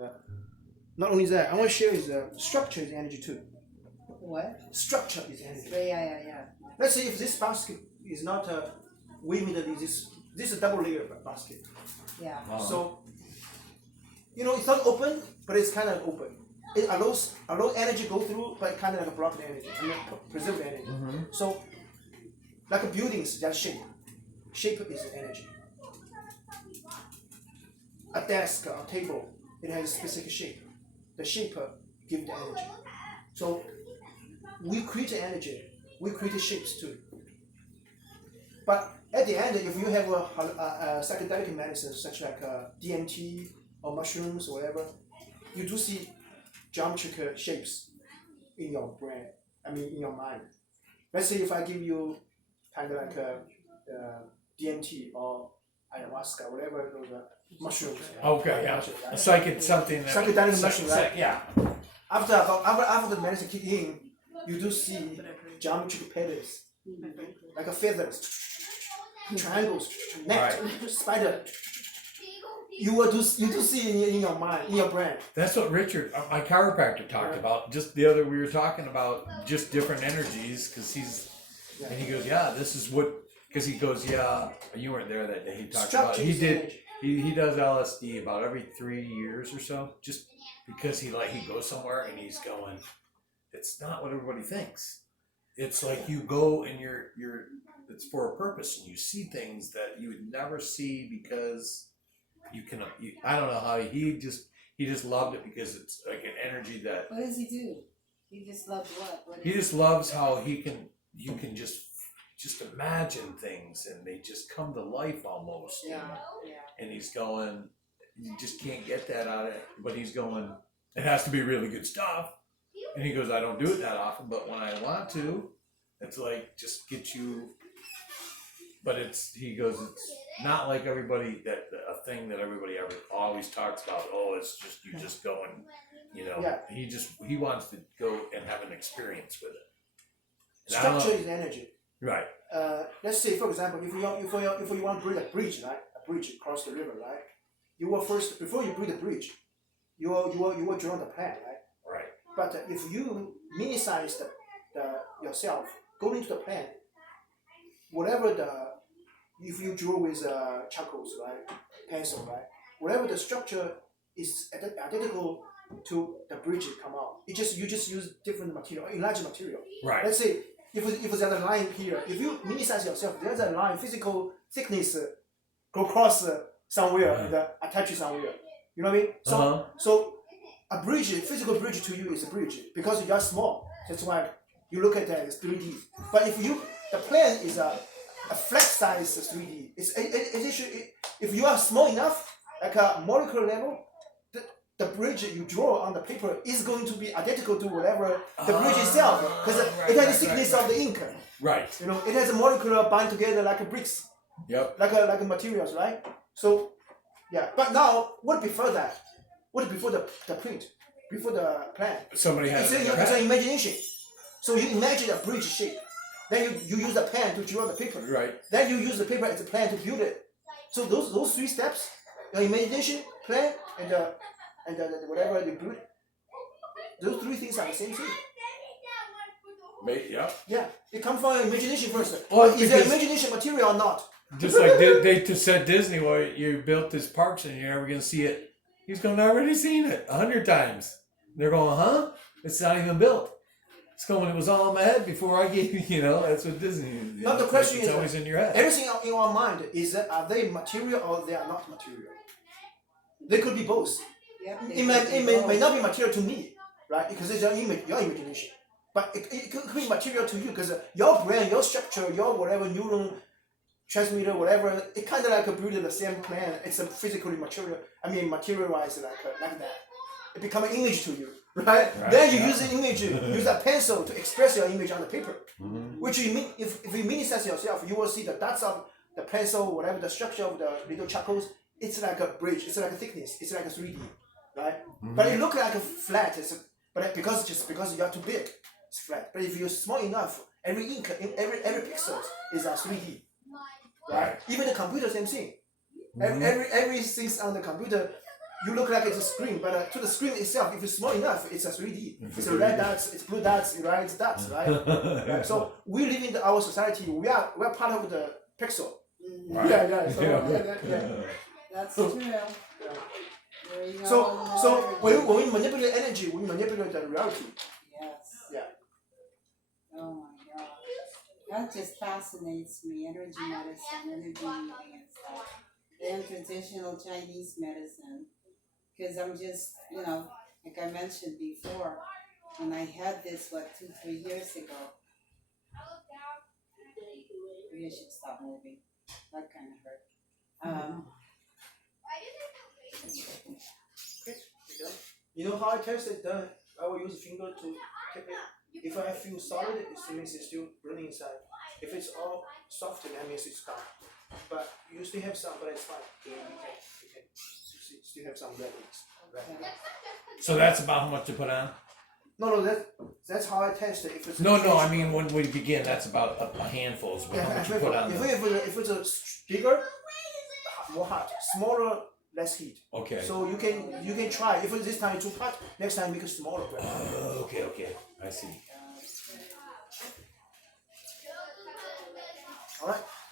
Not only that, I want to share is structure is energy too. What? Structure is energy. Yeah. Let's say if this basket is not weaving this is a double layer basket. Yeah. So it's not open, but it's kind of open. It allows energy go through, but kind of like a blocked energy. I mean, preserved energy. So like a buildings, that shape is energy. A desk, a table, it has a specific shape. The shape gives the energy. So we create energy, we create shapes too. But at the end, if you have a psychedelic medicine such like DMT or mushrooms or whatever, you do see geometric shapes in your brain. I mean, in your mind. Let's say if I give you kind of like DMT or ayahuasca, whatever those mushrooms. Okay, yeah. Mushrooms, right? Something that Psychedelic mushroom, right? Yeah. After the medicine kick in, you do see geometric patterns, like a feathers, triangles, net, spider. You do see in your mind, in your brain. That's what Richard, my chiropractor, talked about. Just the other, we were talking about just different energies, because and he goes, yeah, this is what, because he goes, yeah, you weren't there that day. He talked about, he does LSD about every 3 years or so, just because he goes somewhere and he's going, it's not what everybody thinks. It's like you go and it's for a purpose, and you see things that you would never see because I don't know how he just loved it, because it's like an energy that. What does he do? He just loves what? He just loves how you can just imagine things and they just come to life almost. Yeah. And he's going, you just can't get that out of it. But he's going, it has to be really good stuff. And he goes, I don't do it that often, but when I want to, it's like just get you. But he goes, it's not like everybody a thing that everybody ever always talks about. Oh, it's just you just going, Yeah. He wants to go and have an experience with it. And Structure is energy. Right. Let's say, for example, if you want to build a bridge, right? A bridge across the river, right? You will first, before you build the bridge, you will draw the plan, right? Right. But if you mini-size yourself, go into the plan, whatever if you draw with charcoals, right, pencil, right, whatever the structure is identical to the bridge come out. You just use different material, enlarged material. Right. Let's say if there's a line here, if you mini-size yourself, there's a line, physical thickness go across somewhere and attach somewhere. You know what I mean? So a bridge, physical bridge to you is a bridge because you are small. That's why you look at that as 3D. But if the plan is a flat size 3D. If you are small enough, like a molecular level, the bridge you draw on the paper is going to be identical to whatever the bridge itself, because it has the thickness of the ink. Right. It has a molecular bind together like a bricks. Yep. Like a materials, right? So, yeah. But now, what before that? What before the print? Before the plan? Somebody has. It's an imagination. So you imagine a bridge shape. Then you use a pen to draw the paper. Right. Then you use the paper as a plan to build it. So those 3 steps, the imagination, plan, and whatever you build, those 3 things are the same thing. Yeah. Yeah, it comes from imagination first. Well, is the imagination material or not? Just like they just said Disney, well, you built this parks and you're never going to see it. He's going, I've already seen it 100 times. They're going, huh? It's not even built. It's going, it was all in my head before I gave you, that's what Disney is. Now the question it's is, always in your head. Everything in our mind is that are they material or they are not material? They could be both. Yep, It may not be material to me, right? Because it's your imagination. But it could be material to you because your brain, your structure, your whatever neuron transmitter, whatever, it kind of like a build the same plan. It's a physically materialized like that. It becomes an image to you, right? Then you use the image, use a pencil to express your image on the paper. Which you mean, if you mini-size yourself, you will see the dots of the pencil, whatever the structure of the little charcoals. It's like a bridge. It's like a thickness. It's like a 3D, right? But it looks like a flat. But because you are too big, it's flat. But if you're small enough, every every pixel is a 3D, right? Even the computer, same thing. Everything on the computer you look like it's a screen, but to the screen itself, if it's small enough, it's a 3D. It's a red dots, it's blue dots, right? It's dots, right? Right. So we live in our society. We're part of the pixel. Mhm. Right. Yeah. So, Yeah. yeah. That's true. There you go. So when we manipulate energy, we manipulate the reality. Yes. Yeah. Oh my God. That just fascinates me. Energy medicine, energy healing and stuff. And traditional Chinese medicine. Because I'm just, like I mentioned before, when I had this, 2-3 years ago. Maybe I should stop moving. That kind of hurt. You know how I test it? I will use finger to keep it. If I feel solid, it means it's still burning inside. If it's all soft, that means it's gone. But you still have some, but it's fine. You can still have some redness. Right? So that's about how much to put on? No, that's how I test it. If it's No, I mean when we begin, that's about a handful is how much you put on. If it's a bigger, more hot. Smaller, less heat. Okay. So you can try. If it's this time too hot, next time make it smaller. Okay. I see. All right.